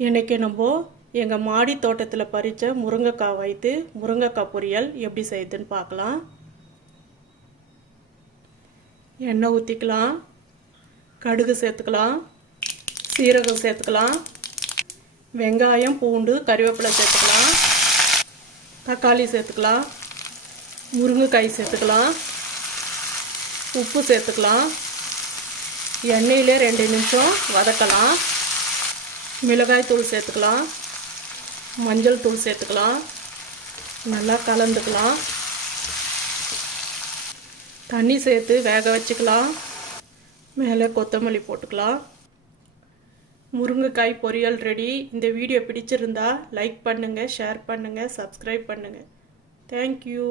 இன்றைக்கி நம்ம எங்கள் மாடி தோட்டத்தில் பறித்த முருங்கைக்காய் வைத்து முருங்கைக்காய் பொரியல் எப்படி செய்யுதுன்னு பார்க்கலாம். எண்ணெய் ஊற்றிக்கலாம், கடுகு சேர்த்துக்கலாம், சீரகம் சேர்த்துக்கலாம், வெங்காயம் பூண்டு கறிவேப்பிலை சேர்த்துக்கலாம், தக்காளி சேர்த்துக்கலாம், முருங்கைக்காய் சேர்த்துக்கலாம், உப்பு சேர்த்துக்கலாம். எண்ணெயிலே 2 நிமிஷம் வதக்கலாம். மிளகாய் தூள் சேர்த்துக்கலாம், மஞ்சள் தூள் சேர்த்துக்கலாம், நல்லா கலந்துக்கலாம். தண்ணி சேர்த்து வேக வச்சுக்கலாம். மேலே கொத்தமல்லி போட்டுக்கலாம். முருங்கைக்காய் பொரியல் ரெடி. இந்த வீடியோ பிடிச்சிருந்தா லைக் பண்ணுங்கள், ஷேர் பண்ணுங்கள், சப்ஸ்கிரைப் பண்ணுங்கள். தேங்க்யூ.